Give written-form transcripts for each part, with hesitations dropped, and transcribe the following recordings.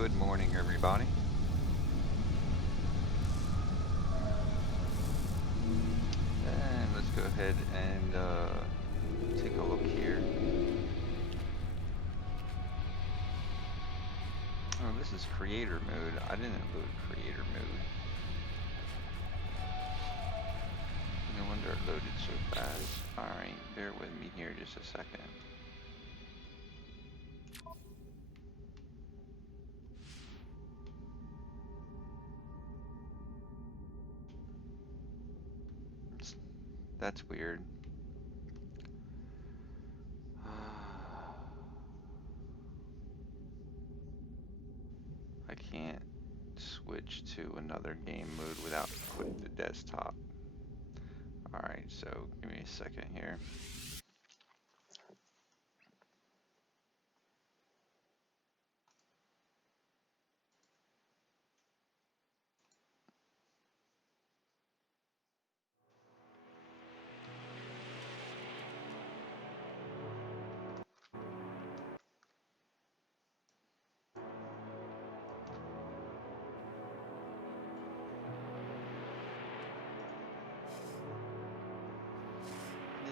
Good morning, everybody. And let's go ahead and take a look here. Oh, this is creator mode. I didn't load creator mode. No wonder it loaded so fast. Alright, bear with me here just a second. That's weird. I can't switch to another game mode without quitting the desktop. Alright, so give me a second here.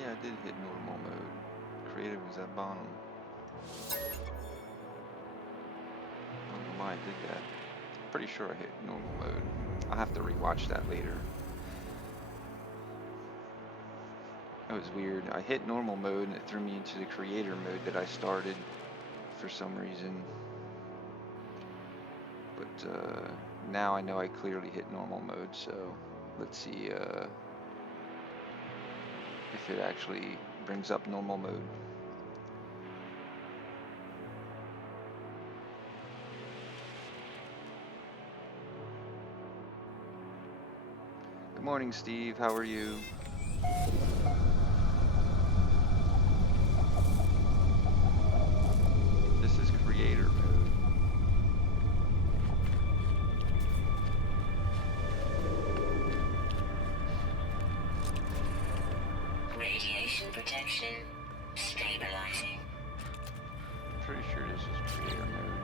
Yeah, I did hit normal mode. Creative was at bottom. I don't know why I did that. Pretty sure I hit normal mode. I'll have to rewatch that later. That was weird. I hit normal mode and it threw me into the creator mode that I started for some reason. But now I know I clearly hit normal mode, so let's see if it actually brings up normal mode. Good morning, Steve. How are you? This is creator mode. Radiation protection stabilizing. I'm pretty sure this is creator mode.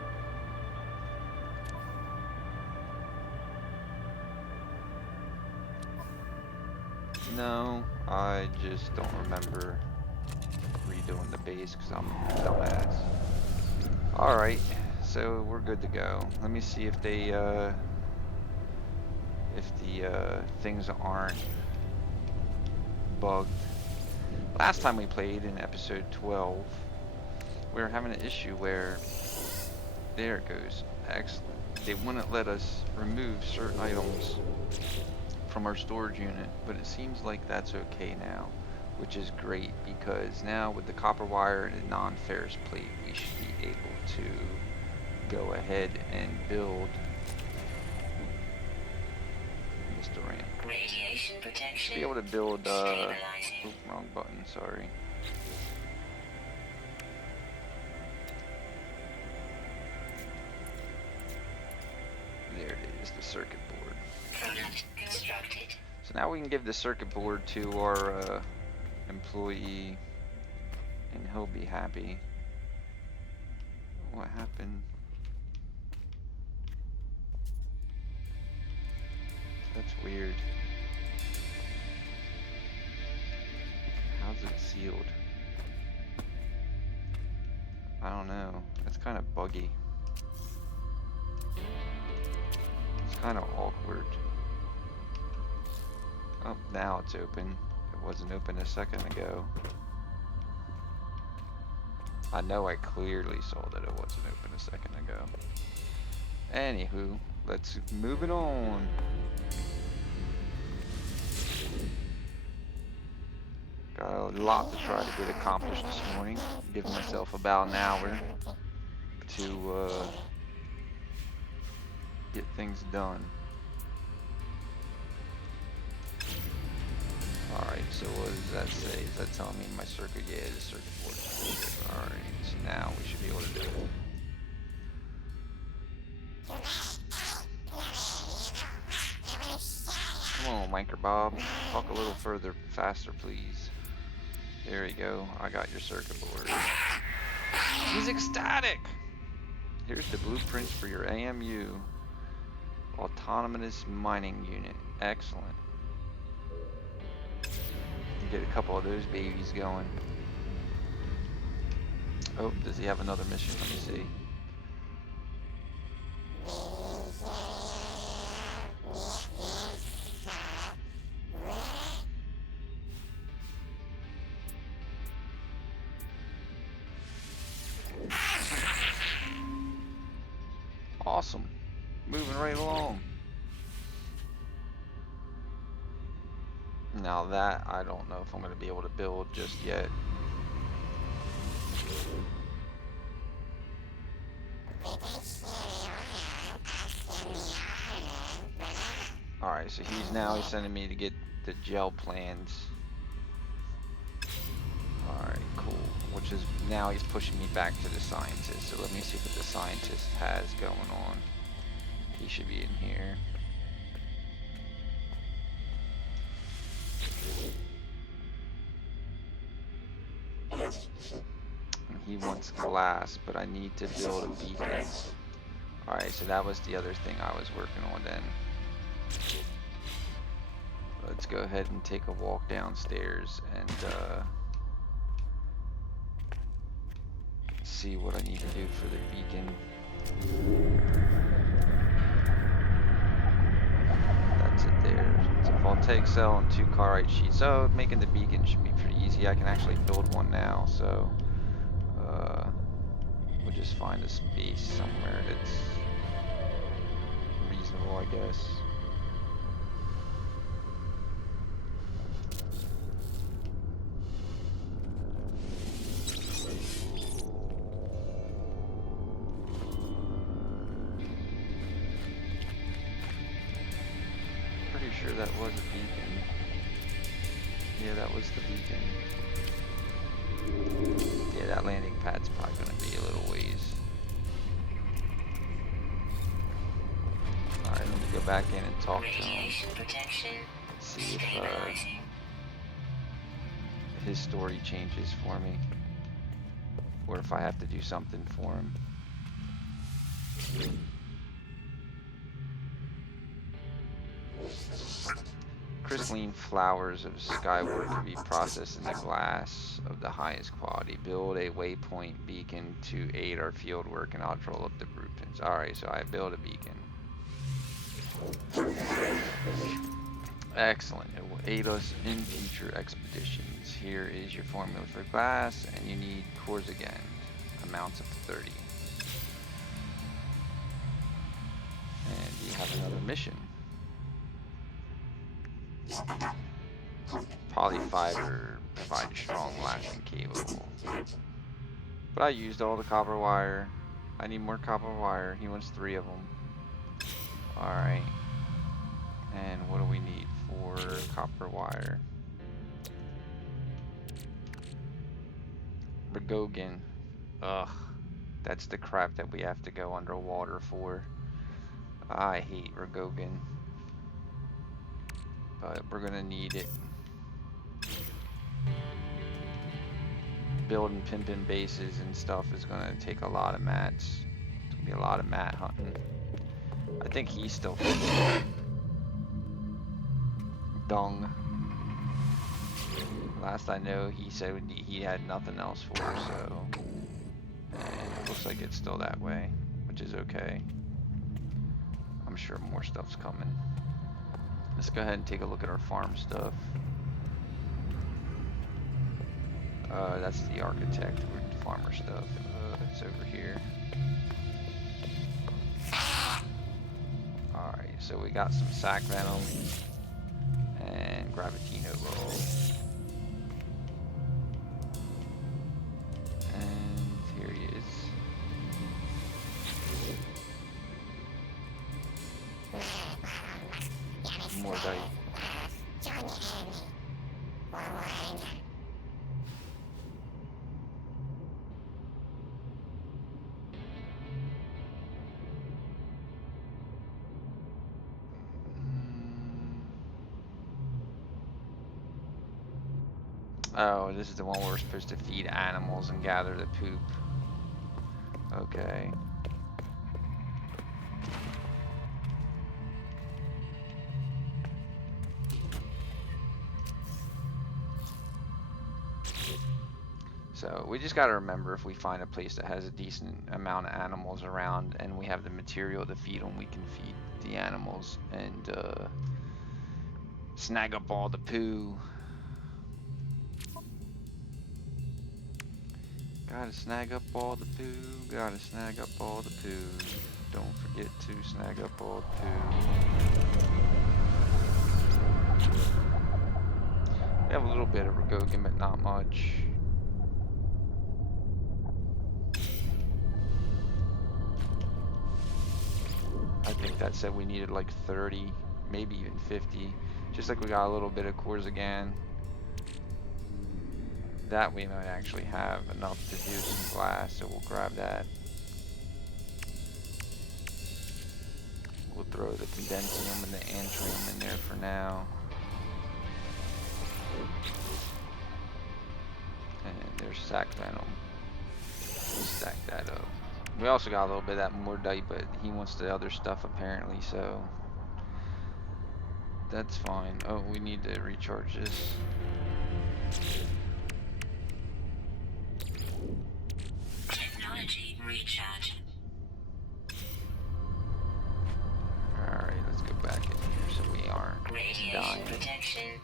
No, I just don't remember redoing the base because I'm a dumbass. Alright, so we're good to go. Let me see if the things aren't bugged. Last time we played in episode 12, we were having an issue where, there it goes, excellent. They wouldn't let us remove certain items from our storage unit, but it seems like that's okay now, which is great because now with the copper wire and a non-ferrous plate, we should be able to go ahead and build Mr. Ramp. Radiation protection. Be able to build, oops, wrong button, sorry. There it is, the circuit board. Product constructed. So now we can give the circuit board to our employee, and he'll be happy. What happened? That's weird. How's it sealed? I don't know. It's kind of buggy. It's kind of awkward. Oh, now it's open. It wasn't open a second ago. I know I clearly saw that it wasn't open a second ago. Anywho, let's move it on. Got a lot to try to get accomplished this morning. Give myself about an hour to get things done. Alright, so what does that say? Is that telling me my circuit? Yeah, the circuit board. Alright, so now we should be able to do it. Come on, Wanker Bob. Talk a little further, faster, please. There you go. I got your circuit board. He's ecstatic! Here's the blueprints for your AMU. Autonomous mining unit. Excellent. Get a couple of those babies going. Oh, does he have another mission? Let me see. Awesome. Moving right along. Now that, I don't know if I'm going to be able to build just yet. Alright, so he's sending me to get the gel plans. Alright, cool. Which is, now he's pushing me back to the scientist. So let me see what the scientist has going on. He should be in here. He wants glass, but I need to build a beacon. Alright, so that was the other thing I was working on then. Let's go ahead and take a walk downstairs and see what I need to do for the beacon. That's it there. It's a voltaic cell and 2 carite sheets. So making the beacon should be pretty easy. I can actually build one now, so we'll just find a space somewhere that's reasonable, I guess. Pretty sure that was a beacon. Yeah, that was the beacon. Yeah, that landing pad's probably gonna be a little ways. Alright, let me go back in and talk to him. See if his story changes for me. Or if I have to do something for him. Crystalline flowers of skyward to be processed in the glass of the highest quality. Build a waypoint beacon to aid our field work, and I'll draw up the blueprints. Alright, so I build a beacon. Excellent. It will aid us in future expeditions. Here is your formula for glass, and you need cores again. Amounts of 30. And you have another mission. Polyfiber provides strong lasting cable. But I used all the copper wire. I need more copper wire. He wants 3 of them. Alright. And what do we need for copper wire? Ragogan. Ugh. That's the crap that we have to go underwater for. I hate Ragogan. But we're gonna need it. Building pimping bases and stuff is gonna take a lot of mats. It's gonna be a lot of mat hunting. I think he's still fishing. Dung. Last I know, he said he had nothing else for, so. And it looks like it's still that way, which is okay. I'm sure more stuff's coming. Let's go ahead and take a look at our farm stuff. That's the architect farmer stuff. It's over here. Alright, so we got some sac venom and gravitino roll. And here he is. More dice. Oh, this is the one where we're supposed to feed animals and gather the poop. Okay. So we just got to remember, if we find a place that has a decent amount of animals around and we have the material to feed them, we can feed the animals and snag up all the poo. Gotta snag up all the poo, gotta snag up all the poo. Don't forget to snag up all the poo. We have a little bit of Ragogan, but not much. I think that said we needed like 30, maybe even 50. Just like we got a little bit of Corsican. That we might actually have enough to do some glass, so we'll grab that. We'll throw the condensium and the antrium in there for now. And there's sac venom. We'll stack that up. We also got a little bit of that mordite, but he wants the other stuff apparently, so that's fine. Oh, we need to recharge this. Technology recharge. Alright, let's go back in here so we aren't Radiation dying. protection.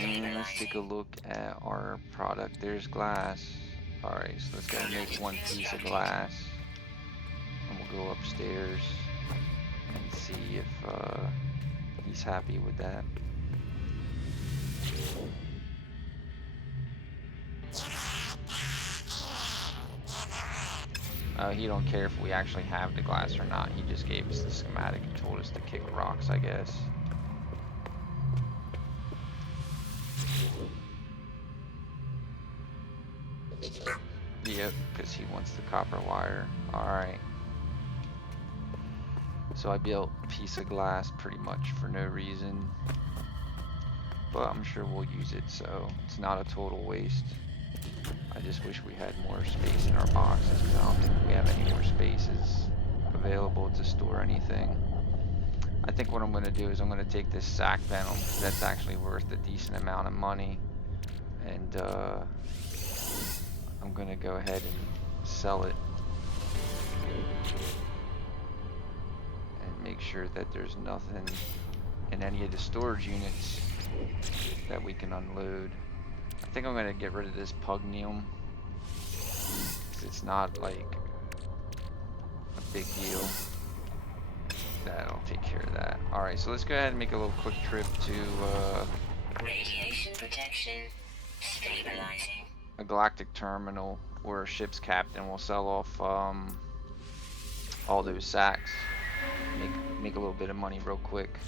And let's take a look at our product. There's glass. Alright, so let's go make one piece of glass. And we'll go upstairs and see if he's happy with that. He don't care if we actually have the glass or not. He just gave us the schematic and told us to kick rocks, I guess. Yep, because he wants the copper wire. Alright. So I built a piece of glass pretty much for no reason. But I'm sure we'll use it, so it's not a total waste. I just wish we had more space in our boxes, because I don't think we have any more spaces available to store anything. I think what I'm going to do is I'm going to take this sac venom, because that's actually worth a decent amount of money. And I'm going to go ahead and sell it. And make sure that there's nothing in any of the storage units that we can unload. I think I'm gonna get rid of this pugnium, because it's not like a big deal. That'll take care of that. Alright, so let's go ahead and make a little quick trip to Radiation protection. Stabilizing. a galactic terminal where a ship's captain will sell off all those sacks. Make a little bit of money real quick,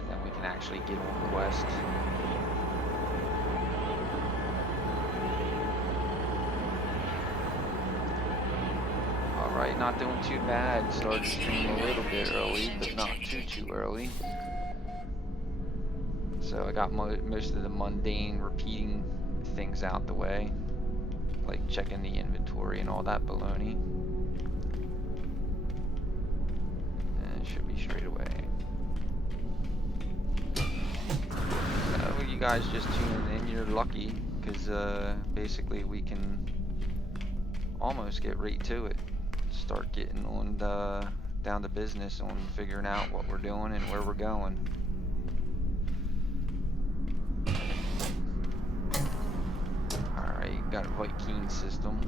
and then we can actually get on the quest. Alright, not doing too bad. Started the stream a little bit early, but not too early. So I got most of the mundane repeating things out the way, like checking the inventory and all that baloney. And it should be straight away. So you guys just tuning in, you're lucky, because basically we can almost get right to it. Start getting on down to business on figuring out what we're doing and where we're going. Alright, got a quite keen system.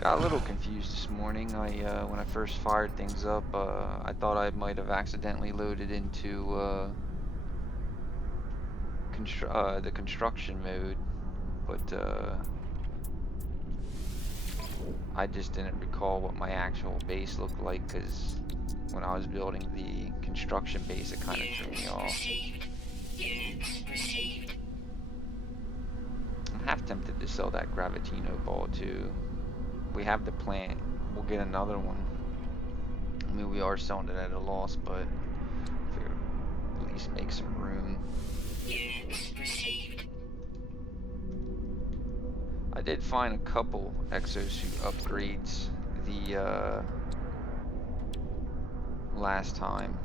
Got a little confused this morning. When I first fired things up, I thought I might have accidentally loaded into the construction mode, but I just didn't recall what my actual base looked like, because when I was building the construction base, it kind of threw me off. Units received. I'm half tempted to sell that Gravitino ball too. We have the plant. We'll get another one. I mean, we are selling it at a loss, but figure at least make some room. Units received. I did find a couple exosuit upgrades the last time.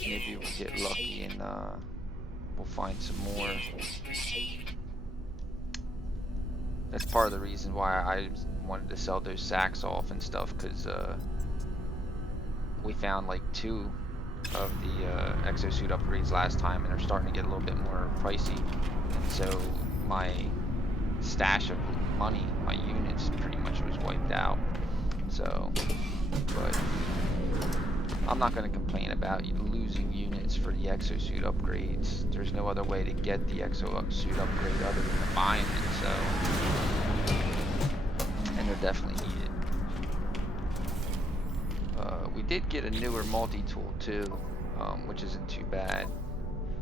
Maybe we'll get lucky and we'll find some more. Units received. That's part of the reason why I wanted to sell those sacks off and stuff, because we found like 2 of the exosuit upgrades last time, and they're starting to get a little bit more pricey. And so my stash of money, my units, pretty much was wiped out. So, but I'm not going to complain about losing units for the exosuit upgrades. There's no other way to get the exosuit upgrade other than buying it, so. And they're definitely needed. We did get a newer multi-tool too, which isn't too bad.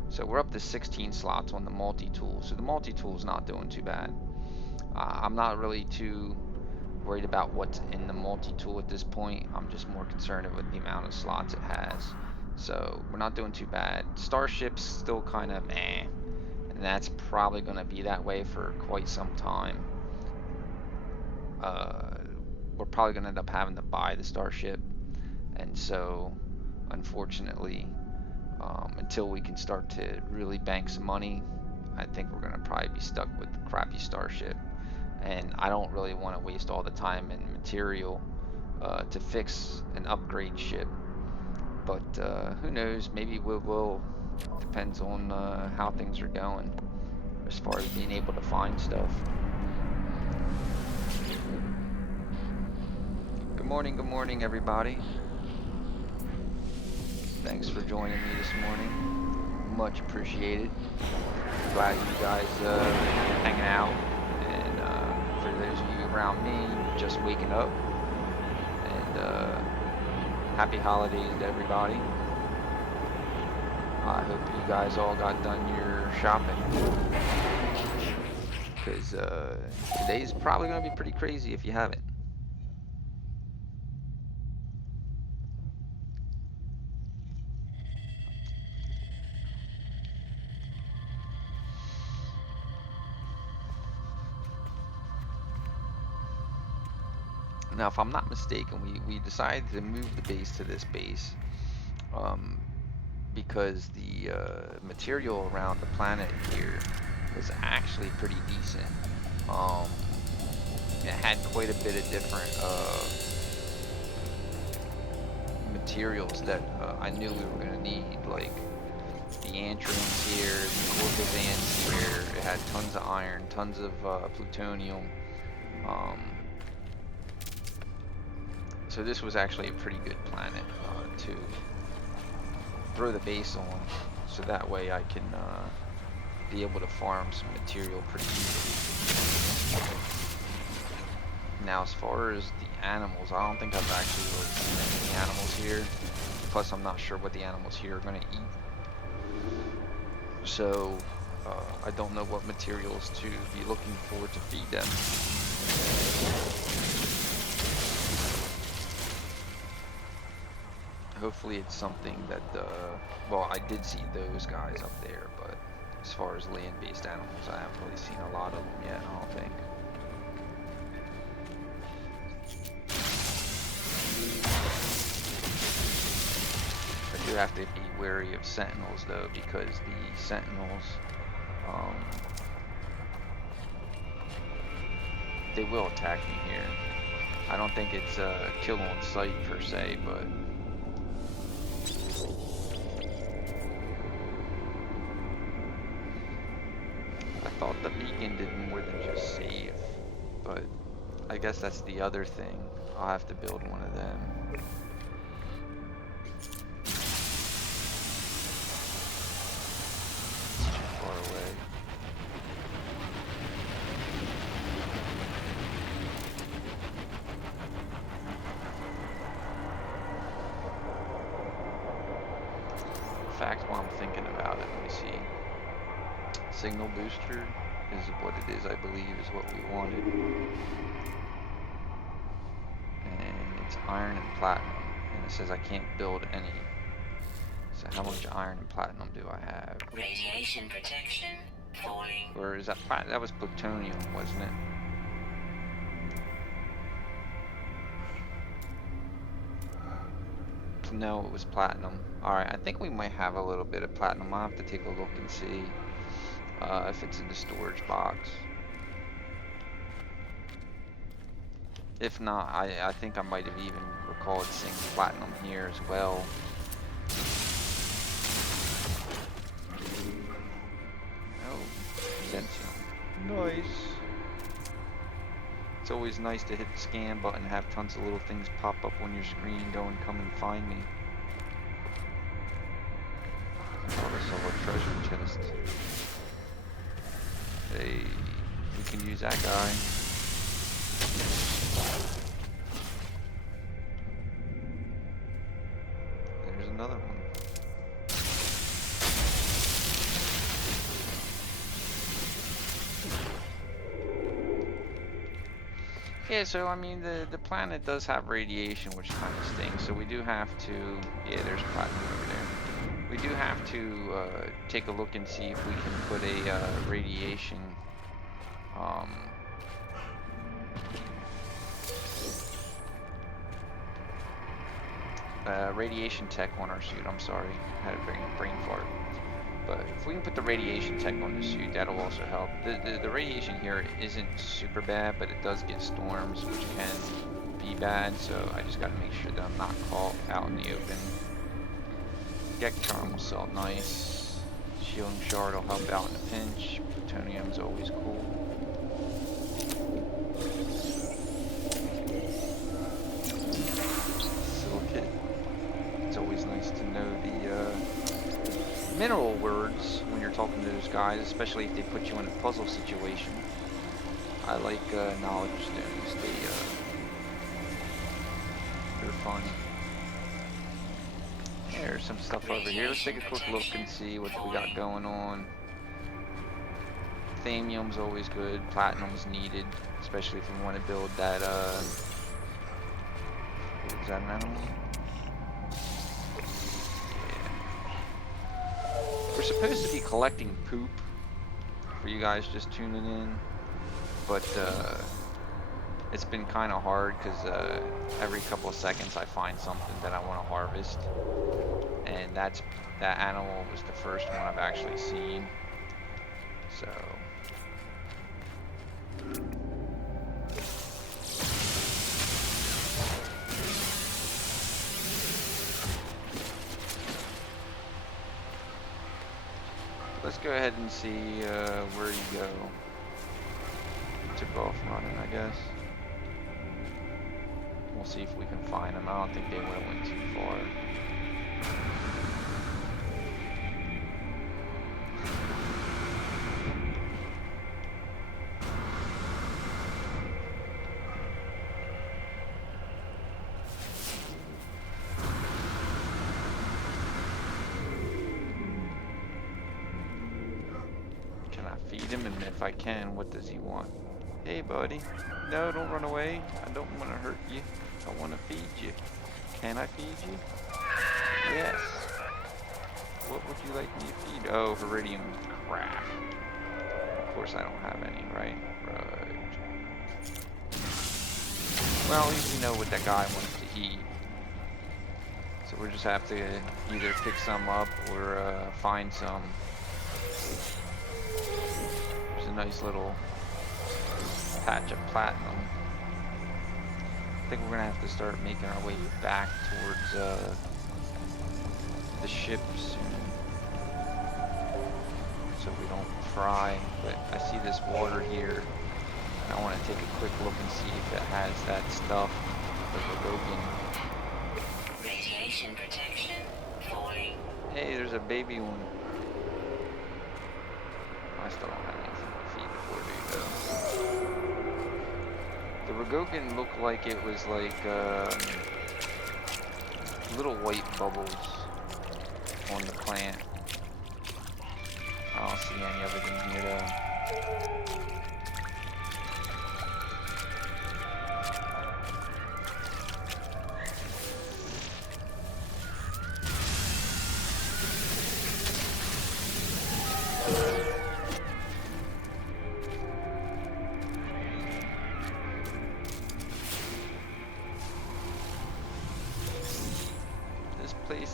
So we're up to 16 slots on the multi-tool. So the multi-tool is not doing too bad. I'm not really too worried about what's in the multi-tool at this point. I'm just more concerned with the amount of slots it has. So we're not doing too bad. Starship's still kind of meh, and that's probably going to be that way for quite some time. We're probably going to end up having to buy the Starship, and so unfortunately, until we can start to really bank some money, I think we're going to probably be stuck with the crappy Starship. And I don't really want to waste all the time and material to fix an upgrade ship. But who knows, maybe we will. Depends on how things are going as far as being able to find stuff. Good morning everybody. Thanks for joining me this morning. Much appreciated. Glad you guys hanging out. And for those of you around me, just waking up. And happy holidays to everybody. I hope you guys all got done your shopping. Because today's probably going to be pretty crazy if you haven't. Now, if I'm not mistaken, we decided to move the base to this base because the material around the planet here was actually pretty decent. It had quite a bit of different materials that I knew we were going to need, like the antriums here, the corpusants here. It had tons of iron, tons of plutonium. So this was actually a pretty good planet to throw the base on, so that way I can be able to farm some material pretty easily. Now, as far as the animals, I don't think I've actually really seen any animals here. Plus, I'm not sure what the animals here are going to eat. So, I don't know what materials to be looking for to feed them. Hopefully it's something that, well, I did see those guys up there, but as far as land-based animals, I haven't really seen a lot of them yet, I don't think. I do have to be wary of sentinels, though, because the sentinels, they will attack me here. I don't think it's a kill on sight per se, but I thought the beacon did more than just save, but I guess that's the other thing. I'll have to build one of them. It's too far away. In fact, while I'm thinking about it, let me see. Signal booster is what it is, I believe, is what we wanted. And it's iron and platinum. And it says I can't build any. So how much iron and platinum do I have? Radiation protection falling. Or is that that was plutonium, wasn't it? No, it was platinum. Alright, I think we might have a little bit of platinum. I'll have to take a look and see if it's in the storage box. If not, I think I might have even recalled seeing platinum here as well. Oh, Zentium. Nice. It's always nice to hit the scan button and have tons of little things pop up on your screen going, come and find me. Oh, this is a treasure chest. Hey, we can use that guy. There's another one. Yeah, so I mean the planet does have radiation, which kind of stinks. So we do have to. Yeah, there's platinum over there. We do have to take a look and see if we can put a radiation. Radiation tech on our suit. I'm sorry, I had a brain fart. But if we can put the radiation tech on the suit, that'll also help. The radiation here isn't super bad, but it does get storms, which can be bad. So I just got to make sure that I'm not caught out in the open. Gek charm will sell nice. Shielding shard will help out in a pinch. Plutonium's always cool. Silicate. It's always nice to know the mineral words when you're talking to those guys, especially if they put you in a puzzle situation. I like knowledge stones. They're fun. There's some stuff over here. Let's take a quick look and see what we got going on. Thamium's always good. Platinum's needed, especially if we want to build that. Is that an animal? We're supposed to be collecting poop for you guys just tuning in, but it's been kind of hard because every couple of seconds I find something that I want to harvest, and that animal was the first one I've actually seen. So let's go ahead and see where you go. Took off running, I guess. We'll see if we can find them. I don't think they would have went too far. Can I feed him? And if I can, what does he want? Hey, buddy. No, don't run away. I don't want to hurt you. I want to feed you. Can I feed you? Yes. What would you like me to feed? Oh, Iridium. Crap. Of course I don't have any, right? Right. Well, at least we know what that guy wants to eat. So we'll just have to either pick some up or find some. There's a nice little patch of platinum. I think we're gonna have to start making our way back towards the ship soon, so we don't fry. But I see this water here, and I want to take a quick look and see if it has that stuff, the Rogan. Radiation protection falling. Hey, there's a baby one. I still don't have anything to feed before we go. The Rogogan looked like it was like little white bubbles on the plant. I don't see any of it in here though.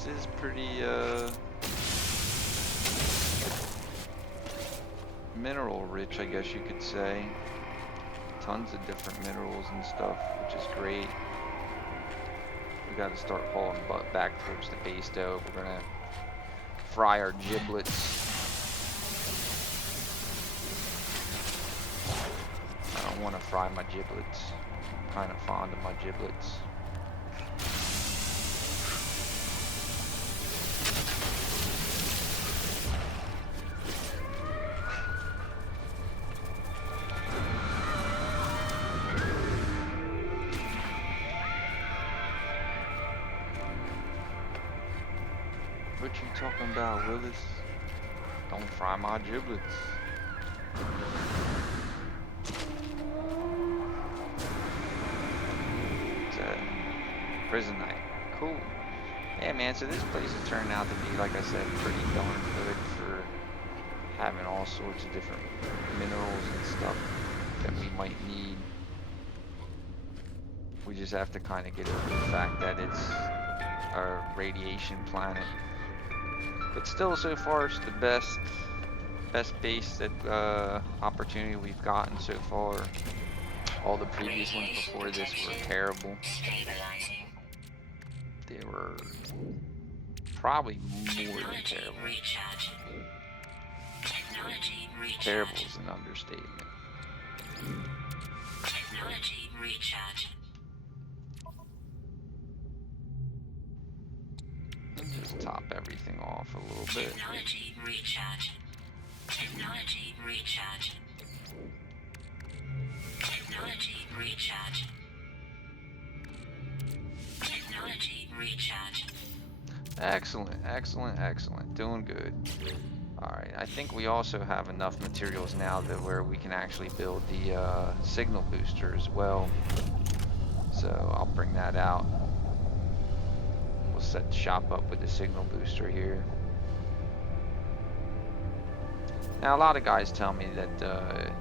is pretty mineral rich, I guess you could say. Tons of different minerals and stuff, which is great. We got to start hauling butt back towards the base though. We're gonna fry our giblets. I don't want to fry my giblets. I'm kind of fond of my giblets. What you talking about, Willis? Don't fry my giblets. It's a prison night. Cool. Yeah, man, so this place has turned out to be, like I said, pretty darn good for having all sorts of different minerals and stuff that we might need. We just have to kind of get over the fact that it's a radiation planet. But still, so far, it's the best base that opportunity we've gotten so far. All the previous ones before this were terrible. They were probably more than terrible. Terrible is an understatement. Technology recharge. Just top everything off a little bit. Technology recharge. Technology recharge. Technology recharge. Technology recharge. Excellent, excellent, excellent. Doing good. Alright, I think we also have enough materials now that where we can actually build the signal booster as well. So I'll bring that out. We'll set the shop up with the signal booster here. Now a lot of guys tell me that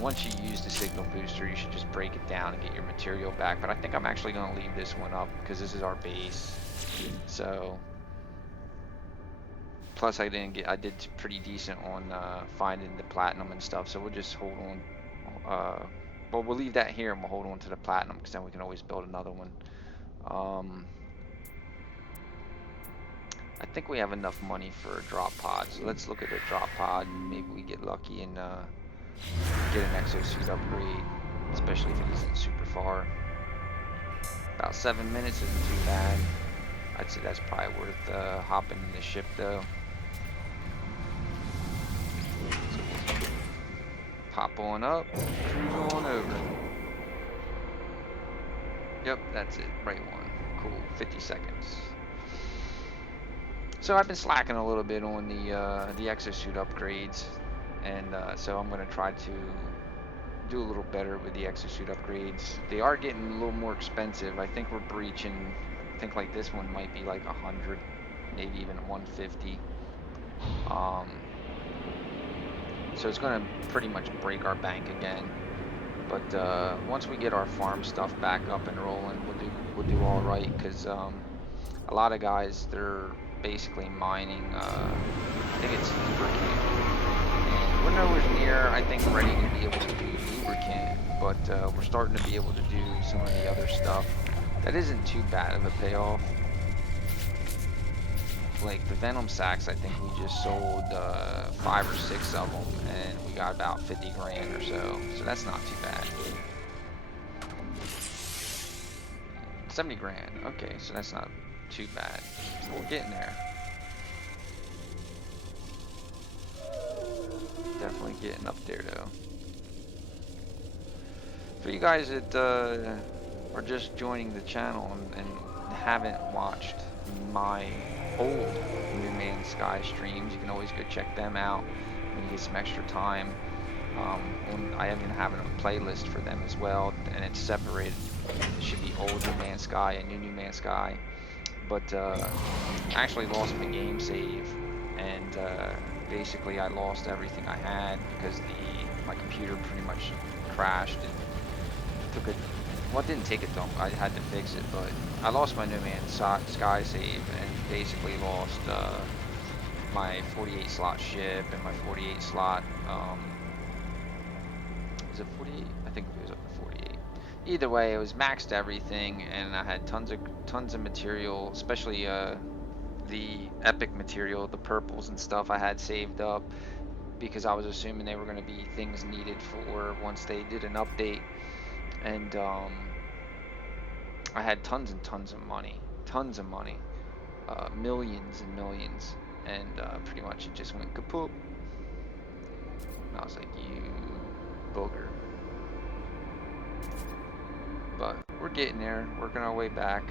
once you use the signal booster, you should just break it down and get your material back. But I think I'm actually going to leave this one up because this is our base. So, plus I did pretty decent on finding the platinum and stuff. So we'll just hold on. Well, we'll leave that here and we'll hold on to the platinum because then we can always build another one. I think we have enough money for a drop pod. So let's look at the drop pod. Maybe we get lucky and get an exosuit upgrade, especially if it isn't super far. About 7 minutes isn't too bad. I'd say that's probably worth hopping in the ship though. So we'll pop on up, cruise on over. Yep, that's it, right one. Cool, 50 seconds. So I've been slacking a little bit on the exosuit upgrades, and so I'm gonna try to do a little better with the exosuit upgrades. They are getting a little more expensive. I think we're breaching. I think like this one might be like 100, maybe even 150. So it's gonna pretty much break our bank again. But once we get our farm stuff back up and rolling, we'll do all right. Because a lot of guys, they're basically mining. I think it's lubricant, and we're nowhere near, I think, ready to be able to do lubricant. But we're starting to be able to do some of the other stuff. That isn't too bad of a payoff. Like the venom sacks, I think we just sold 5 or 6 of them, and we got about 50 grand or so. So that's not too bad. 70 grand. Okay, so that's not too bad. We're getting there. Definitely getting up there though. For you guys that are just joining the channel and haven't watched my old New Man Sky streams, you can always go check them out when you get some extra time. I am gonna have a playlist for them as well, and it's separated. It should be old New Man Sky and new Man Sky. But I actually lost my game save, and basically I lost everything I had because my computer pretty much crashed and took a well, it didn't take a dump. I had to fix it, but I lost my No Man's Sky save and basically lost my 48 slot ship and my 48 slot. Is it 48? I think it goes up to 48. Either way, it was maxed everything, and I had tons of material, especially the epic material, the purples and stuff I had saved up because I was assuming they were going to be things needed for once they did an update. And I had tons and tons of money, millions and millions, and pretty much it just went kaput. And I was like, you booger. But we're getting there, working our way back.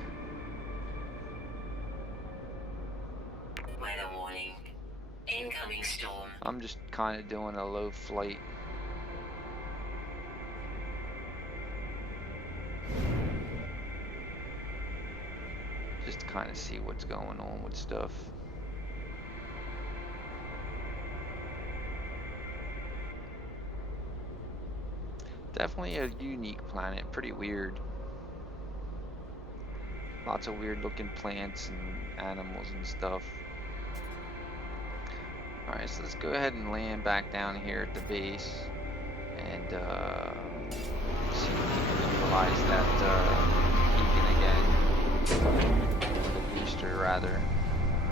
Weather warning. Incoming storm. I'm just kind of doing a low flight. Just to kind of see what's going on with stuff. Definitely a unique planet, pretty weird. Lots of weird looking plants and animals and stuff. Alright, so let's go ahead and land back down here at the base and see if we can utilize that beacon again, or the booster rather,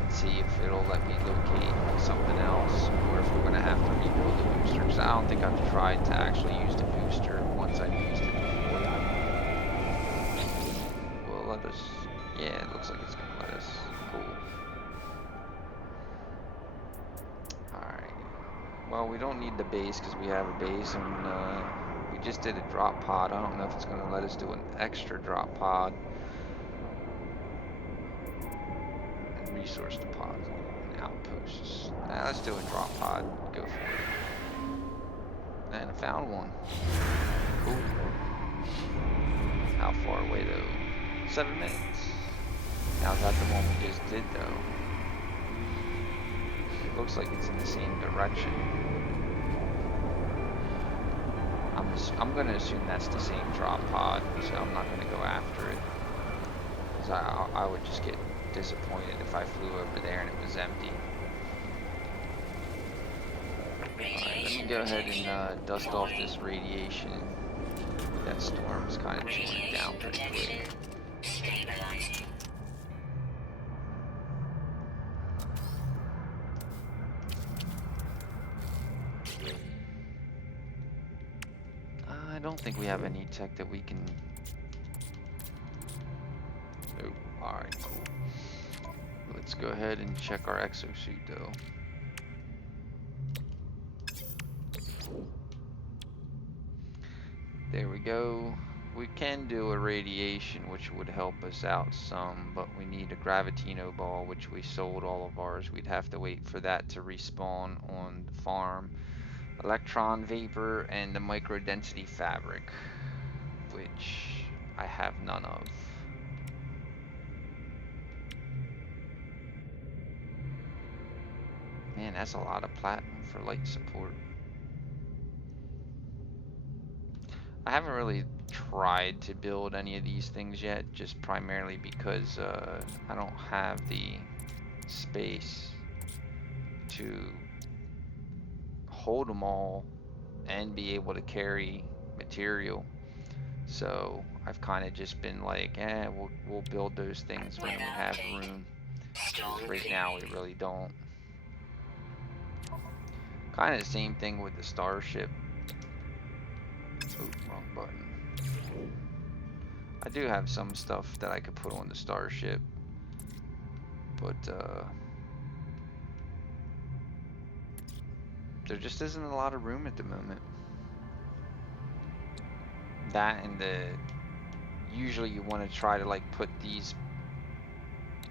and see if it'll let me locate something else, or if we're going to have to rebuild the booster, because I don't think I've tried to actually use the booster once I've used it before. Will let us, yeah, it looks like it's going to let us. Cool. Alright, well, we don't need the base because we have a base, and we just did a drop pod. I don't know if it's going to let us do an extra drop pod. And resource deposit and outposts. Let's do a drop pod. Go for it. And I found one. Cool. How far away though? 7 minutes. Now is that the one we just did though? It looks like it's in the same direction. I'm gonna assume that's the same drop pod, so I'm not gonna go after it. Because I would just get disappointed if I flew over there and it was empty. Alright, let me go ahead and dust off this radiation. That storm's kind of chewing it down pretty quick. Stabilizing. I don't think we have any tech that we can... Oh, alright, cool. Let's go ahead and check our exosuit though. There we go. We can do a radiation, which would help us out some, but we need a Gravitino ball, which we sold all of ours. We'd have to wait for that to respawn on the farm. Electron vapor and the micro density fabric, which I have none of. Man, that's a lot of platinum for light support. I haven't really tried to build any of these things yet, just primarily because I don't have the space to hold them all and be able to carry material. So I've kind of just been like, we'll build those things when we have room. Because right now we really don't. Kind of the same thing with the starship. Oh, wrong button. I do have some stuff that I could put on the starship, but there just isn't a lot of room at the moment. That and usually you want to try to like put these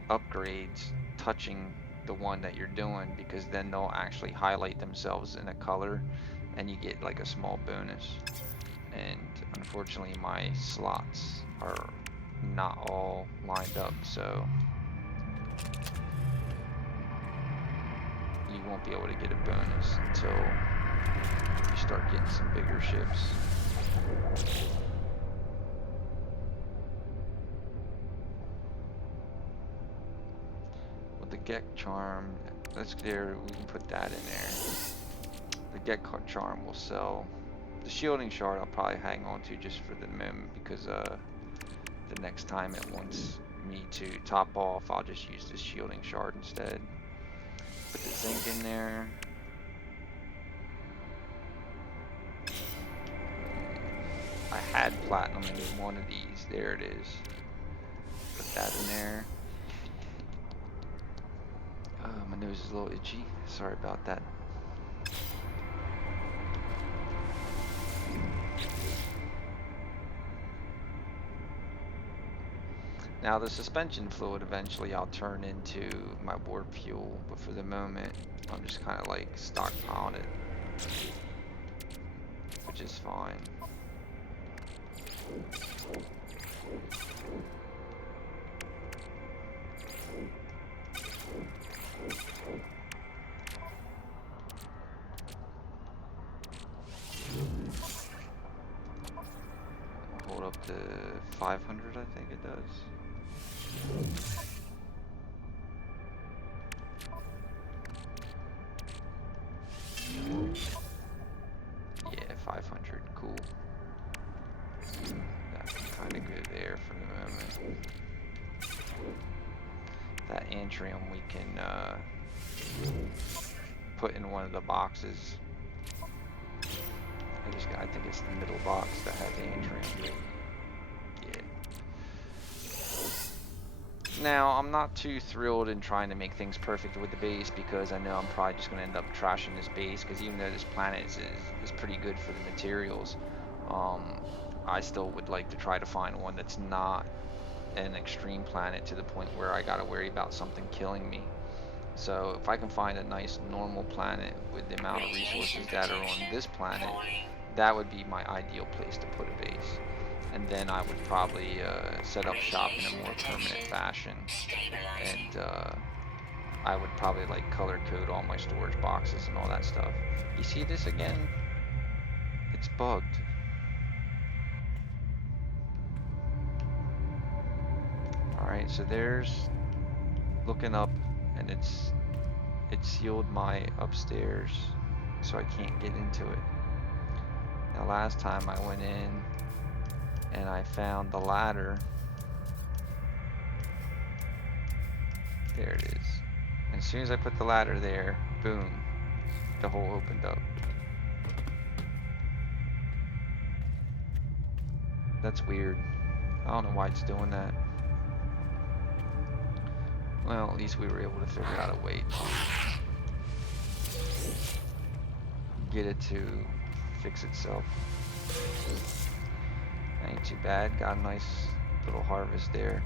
upgrades touching the one that you're doing, because then they'll actually highlight themselves in a color and you get like a small bonus. And unfortunately my slots are not all lined up, so you won't be able to get a bonus until you start getting some bigger ships. the Gek charm, that's there. We can put that in there. The Gek charm will sell. The shielding shard I'll probably hang on to just for the moment because the next time it wants me to top off, I'll just use the shielding shard instead. Put the zinc in there. I had platinum in one of these. There it is. Put that in there. My nose is a little itchy. Sorry about that. Now the suspension fluid eventually I'll turn into my warp fuel, but for the moment I'm just kind of like stockpiling it, which is fine. Hold up to 500, I think it does. Yeah, 500, cool. That's kind of good there for the moment. That antrium we can put in one of the boxes. I think it's the middle box that has antrium. Yeah. Now, I'm not too thrilled in trying to make things perfect with the base because I know I'm probably just going to end up trashing this base because even though this planet is pretty good for the materials, I still would like to try to find one that's not an extreme planet to the point where I got to worry about something killing me. So if I can find a nice normal planet with the amount of resources that are on this planet, that would be my ideal place to put a base. And then I would probably set up shop in a more permanent fashion. And I would probably like color code all my storage boxes and all that stuff. You see this again? It's bugged. Alright, so there's looking up, and it sealed my upstairs, so I can't get into it. Now last time I went in and I found the ladder. There it is. And as soon as I put the ladder there, boom, the hole opened up. That's weird. I don't know why it's doing that. Well, at least we were able to figure out a way to get it to fix itself. Ain't too bad. Got a nice little harvest there.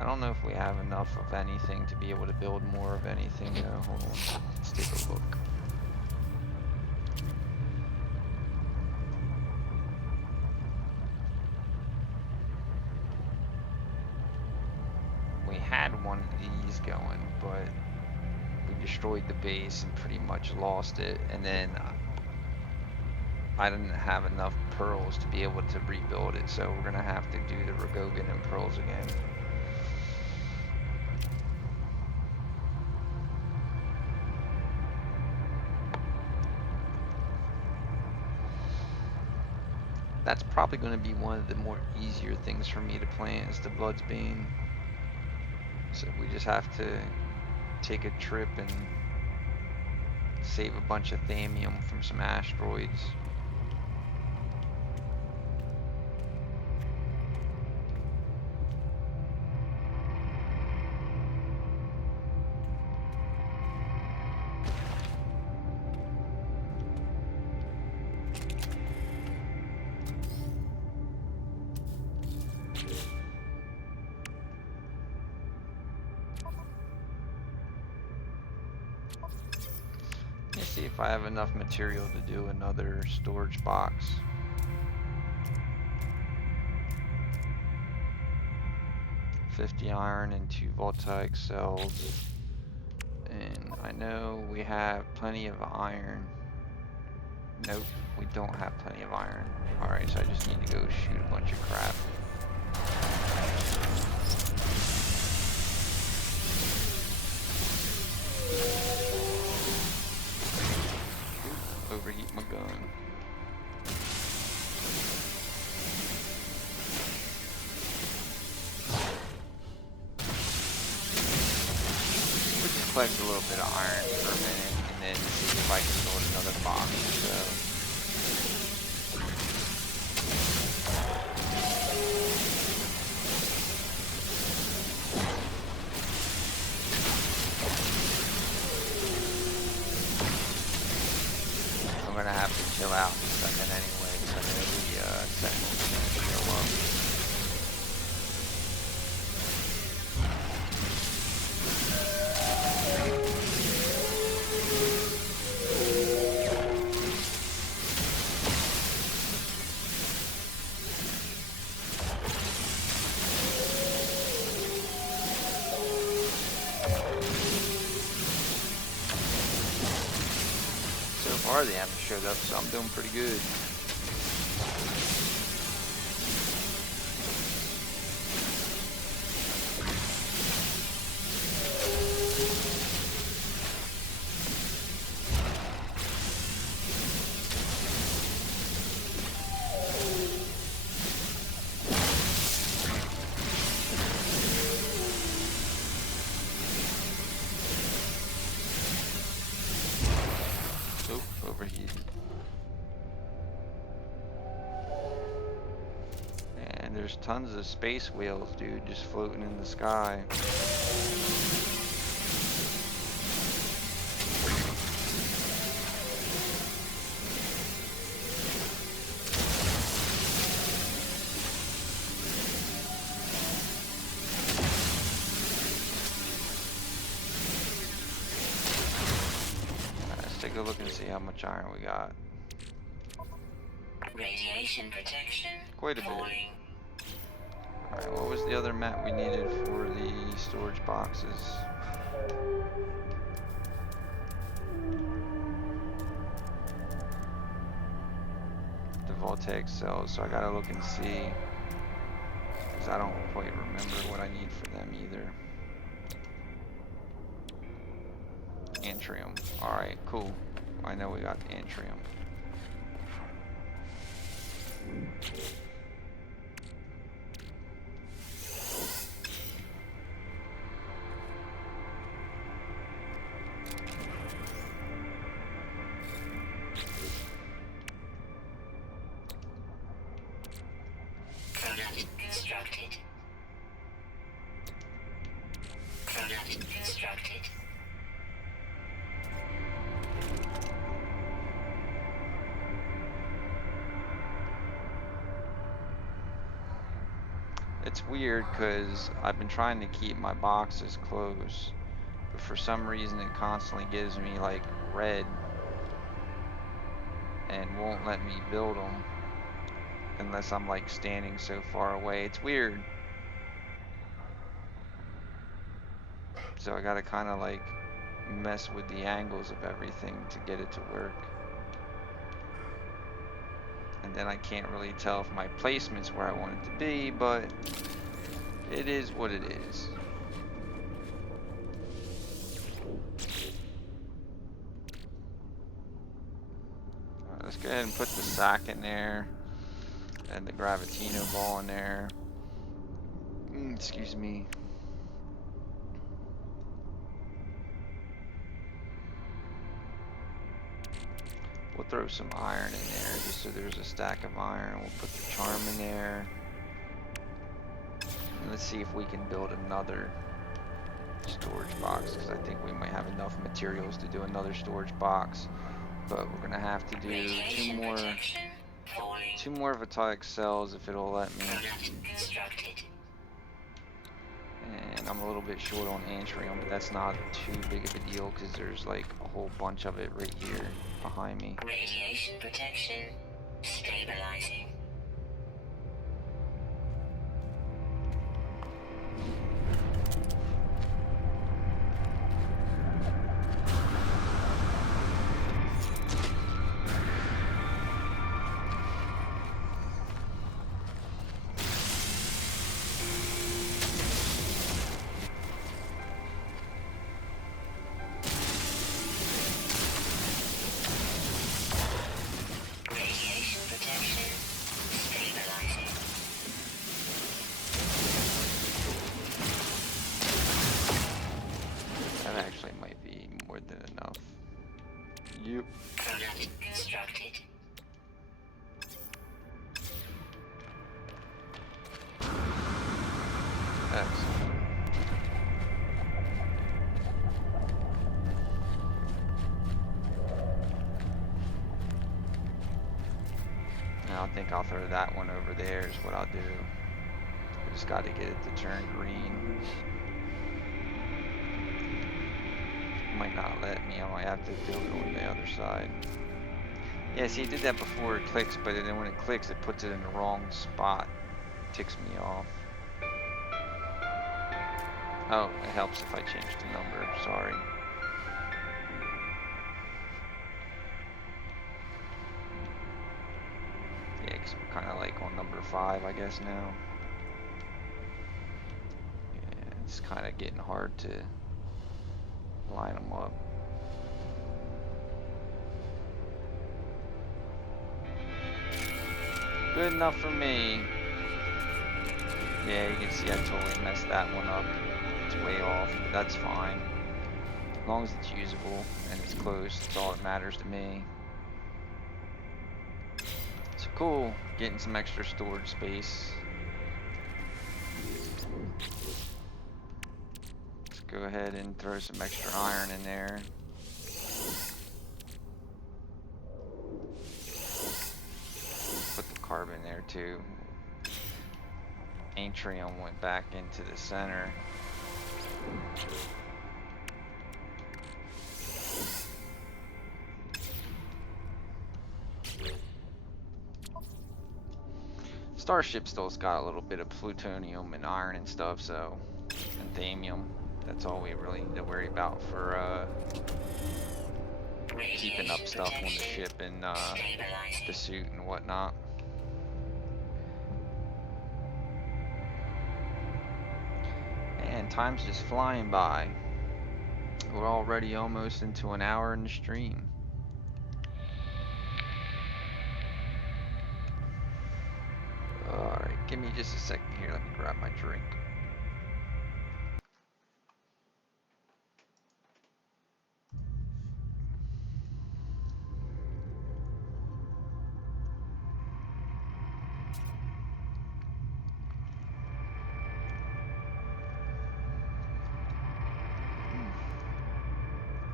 I don't know if we have enough of anything to be able to build more of anything though. Hold on. Let's take a look. We had one of these going, but we destroyed the base and pretty much lost it, and then I didn't have enough pearls to be able to rebuild it, so we're gonna have to do the Rogogan and pearls again. That's probably going to be one of the more easier things for me to plant is the Bloodsbane. So we just have to take a trip and save a bunch of thamium from some asteroids. See if I have enough material to do another storage box. $50 iron and 2 voltaic cells. And I know we have plenty of iron. Nope, we don't have plenty of iron. Alright, so I just need to go shoot a bunch of crap. overheat my gun. We'll just collect a little bit of iron for a minute and then see if I can build another box or so. I'm gonna have to chill out in a second anyway, because I know the sentinel's gonna show up. So far they haven't showed up, so I'm doing pretty good. Oh, overheated. And there's tons of space whales, dude, just floating in the sky. Let's take a look and see how much iron we got. Radiation protection. Quite a bit. Falling. Alright, what was the other map we needed for the storage boxes? The voltaic cells, so I gotta look and see. Because I don't quite remember what I need for them either. Antrium. Alright, cool. I know we got the antrium. Product constructed. Product constructed. It's weird because I've been trying to keep my boxes closed, but for some reason it constantly gives me like red and won't let me build them unless I'm like standing so far away. It's weird. So I gotta kind of like mess with the angles of everything to get it to work. And then I can't really tell if my placement's where I want it to be, but it is what it is. Alright, let's go ahead and put the sack in there and the gravitino ball in there. Excuse me. We'll throw some iron in there just so there's a stack of iron. We'll put the charm in there. And let's see if we can build another storage box, because I think we might have enough materials to do another storage box. But we're gonna have to do two more voltaic cells if it'll let me. And I'm a little bit short on antrium, but that's not too big of a deal because there's like a whole bunch of it right here behind me. Radiation protection stabilizing. And I think I'll throw that one over there is what I'll do. I just got to get it to turn green. Might not let me. I might have to do it on the other side. Yeah, see, it did that before it clicks, but then when it clicks, it puts it in the wrong spot. It ticks me off. Oh, it helps if I change the number. Sorry. Yeah, because we're kind of like on number 5, I guess, now. Yeah, it's kind of getting hard to line them up. Good enough for me. Yeah, you can see I totally messed that one up. It's way off, but that's fine. As long as it's usable and it's close, that's all that matters to me. So cool, getting some extra storage space. Let's go ahead and throw some extra iron in there. Put the carbon there too. Atrium went back into the center. Starship still's got a little bit of plutonium and iron and stuff, so, and thamium. That's all we really need to worry about for keeping up stuff on the ship and the suit and whatnot. And time's just flying by. We're already almost into an hour in the stream. Alright, give me just a second here. Let me grab my drink.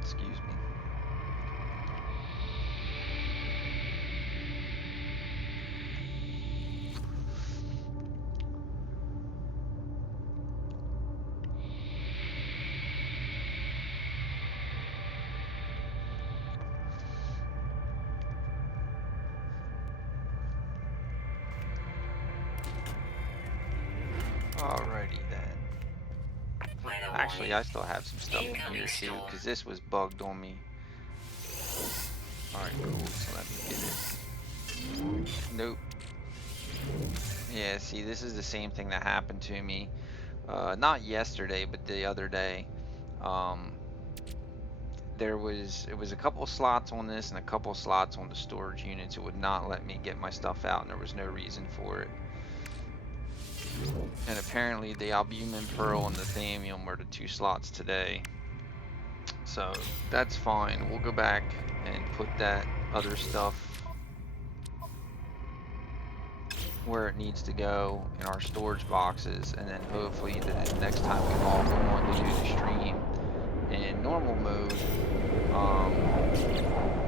Excuse me. Alrighty then. Actually, I still have some stuff in here too, because this was bugged on me. Alright, cool, so let me get it. Nope. Yeah, see, this is the same thing that happened to me. Not yesterday, but the other day. It was a couple slots on this and a couple slots on the storage units. It would not let me get my stuff out, and there was no reason for it. And apparently the albumin pearl and the thamium were the 2 slots today. So that's fine. We'll go back and put that other stuff where it needs to go in our storage boxes, and then hopefully the next time we log on to do the stream in normal mode,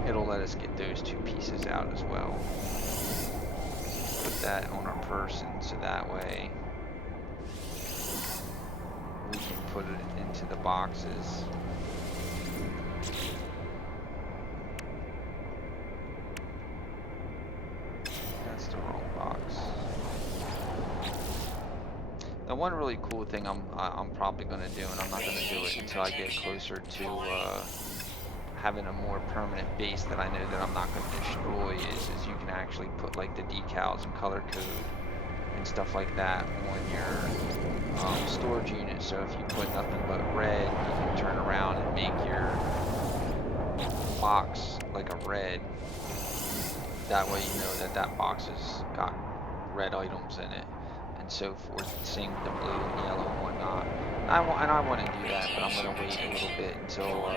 it'll let us get those 2 pieces out as well. Put that on our person, so that way we can put it into the boxes. That's the wrong box. The one really cool thing I'm probably gonna do, and I'm not gonna do it until I get closer to having a more permanent base that I know that I'm not going to destroy, is you can actually put like the decals and color code and stuff like that on your storage unit. So if you put nothing but red, you can turn around and make your box like a red. That way you know that that box has got red items in it, and so forth. Same with the blue and yellow and whatnot. And I want to do that, but I'm going to wait a little bit until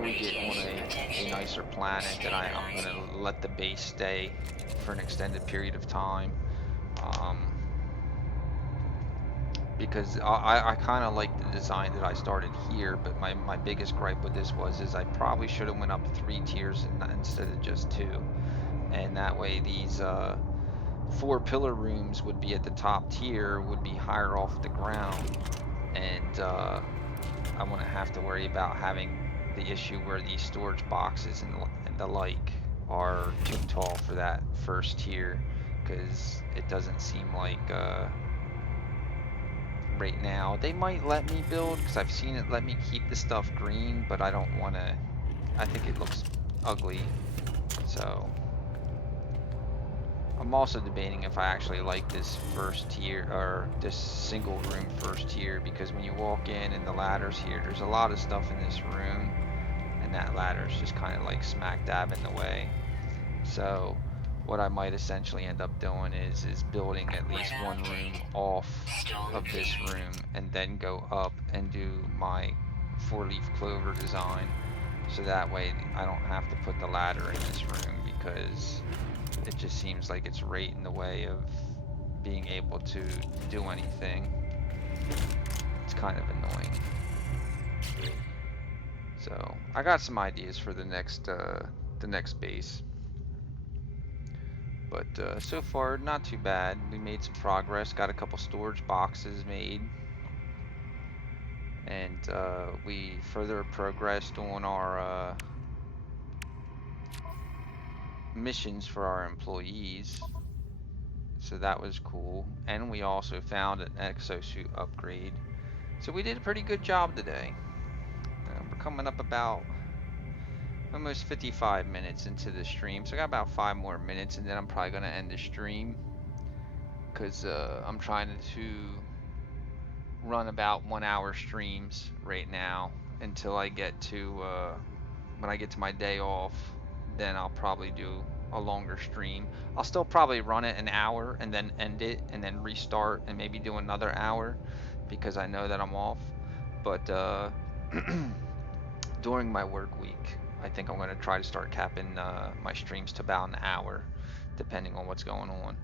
we get on a nicer planet that I'm going to let the base stay for an extended period of time. Because I kind of like the design that I started here, but my biggest gripe with this is I probably should have went up 3 tiers instead of just 2. and that way these 4 pillar rooms would be at the top tier, would be higher off the ground, and I wouldn't have to worry about having the issue where these storage boxes and the like are too tall for that first tier, because it doesn't seem like right now they might let me build, because I've seen it let me keep the stuff green, but I don't want to. I think it looks ugly, so I'm also debating if I actually like this first tier or this single room first tier, because when you walk in and the ladder's here, there's a lot of stuff in this room, and that ladder's just kind of like smack dab in the way. So what I might essentially end up doing is building at least one room off of this room, and then go up and do my 4-leaf clover design, so that way I don't have to put the ladder in this room, because it just seems like it's right in the way of being able to do anything. It's kind of annoying. So I got some ideas for the next base, but so far not too bad. We made some progress. Got a couple storage boxes made, and we further progressed on our missions for our employees. So that was cool. And we also found an exosuit upgrade. So we did a pretty good job today. We're coming up about almost 55 minutes into the stream, so I got about 5 more minutes, and then I'm probably going to end the stream, because I'm trying to run about 1 hour streams right now until I get to when I get to my day off. Then I'll probably do a longer stream. I'll still probably run it an hour and then end it and then restart and maybe do another hour, because I know that I'm off. But during my work week, I think I'm going to try to start capping my streams to about an hour, depending on what's going on.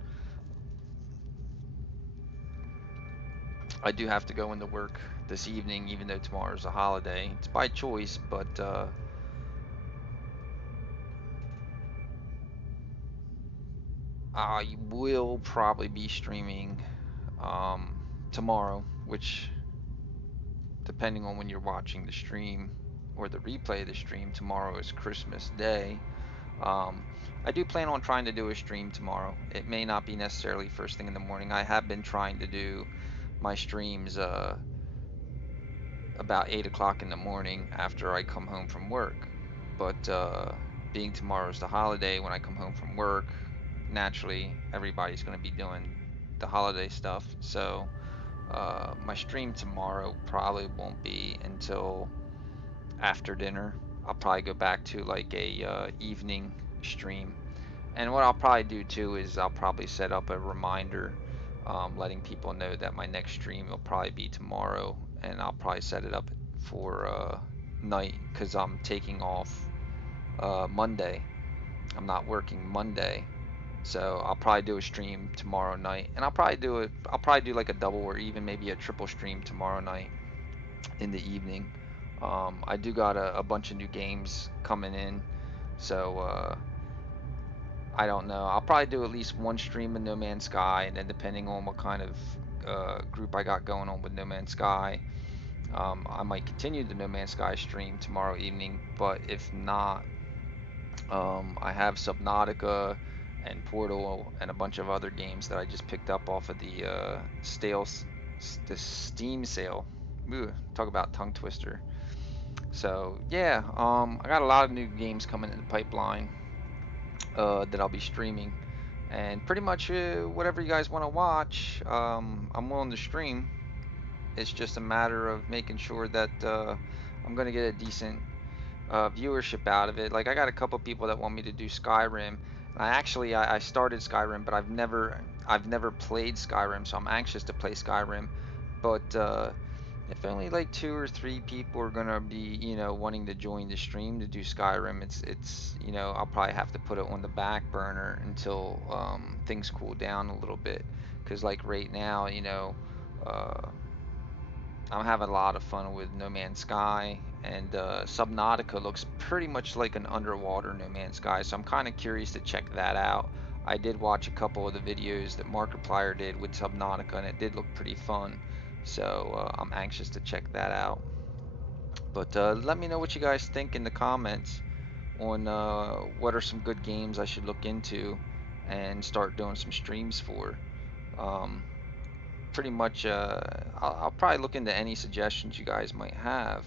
I do have to go into work this evening, even though tomorrow's a holiday. It's by choice, but I will probably be streaming tomorrow, which, depending on when you're watching the stream or the replay of the stream, tomorrow is Christmas Day. I do plan on trying to do a stream tomorrow. It may not be necessarily first thing in the morning. I have been trying to do my streams about 8 o'clock in the morning after I come home from work. But being tomorrow's the holiday, when I come home from work, naturally everybody's going to be doing the holiday stuff. So my stream tomorrow probably won't be until after dinner. I'll probably go back to like a evening stream. And what I'll probably do too is I'll probably set up a reminder, letting people know that my next stream will probably be tomorrow, and I'll probably set it up for night, because I'm taking off Monday. I'm not working Monday, so I'll probably do a stream tomorrow night, and I'll probably do it. I'll probably do like a double or even maybe a triple stream tomorrow night in the evening. I do got a bunch of new games coming in, so I don't know. I'll probably do at least one stream in No Man's Sky, and then depending on what kind of group I got going on with No Man's Sky, I might continue the No Man's Sky stream tomorrow evening. But if not, I have Subnautica and Portal and a bunch of other games that I just picked up off of the the Steam sale. Ooh, talk about tongue twister. So yeah, I got a lot of new games coming in the pipeline that I'll be streaming, and pretty much whatever you guys want to watch, I'm willing to stream. It's just a matter of making sure that I'm gonna get a decent viewership out of it. Like, I got a couple people that want me to do Skyrim. I started Skyrim, but I've never played Skyrim, so I'm anxious to play Skyrim. But if only like 2 or 3 people are gonna be, wanting to join the stream to do Skyrim, it's I'll probably have to put it on the back burner until things cool down a little bit. Cause like right now, uh, I'm having a lot of fun with No Man's Sky, and Subnautica looks pretty much like an underwater No Man's Sky, so I'm kind of curious to check that out. I did watch a couple of the videos that Markiplier did with Subnautica, and it did look pretty fun. So I'm anxious to check that out. But let me know what you guys think in the comments on what are some good games I should look into and start doing some streams for. Um, Pretty much, I'll probably look into any suggestions you guys might have.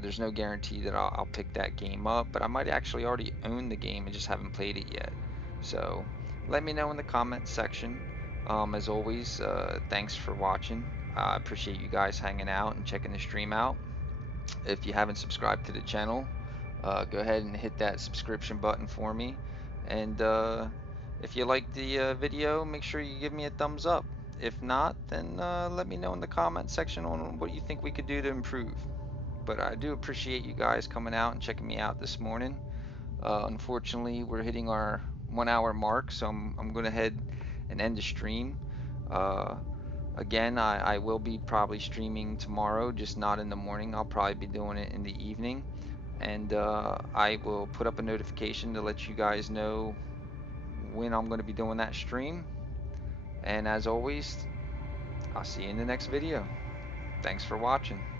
There's no guarantee that I'll pick that game up, but I might actually already own the game and just haven't played it yet. So let me know in the comment section. As always, thanks for watching. I appreciate you guys hanging out and checking the stream out. If you haven't subscribed to the channel, go ahead and hit that subscription button for me. And if you like the video, make sure you give me a thumbs up. If not, then let me know in the comment section on what you think we could do to improve. But I do appreciate you guys coming out and checking me out this morning. Unfortunately, we're hitting our 1 hour mark, so I'm going to head and end the stream. Uh, Again, I will be probably streaming tomorrow, just not in the morning. I'll probably be doing it in the evening. And I will put up a notification to let you guys know when I'm going to be doing that stream. And as always, I'll see you in the next video. Thanks for watching.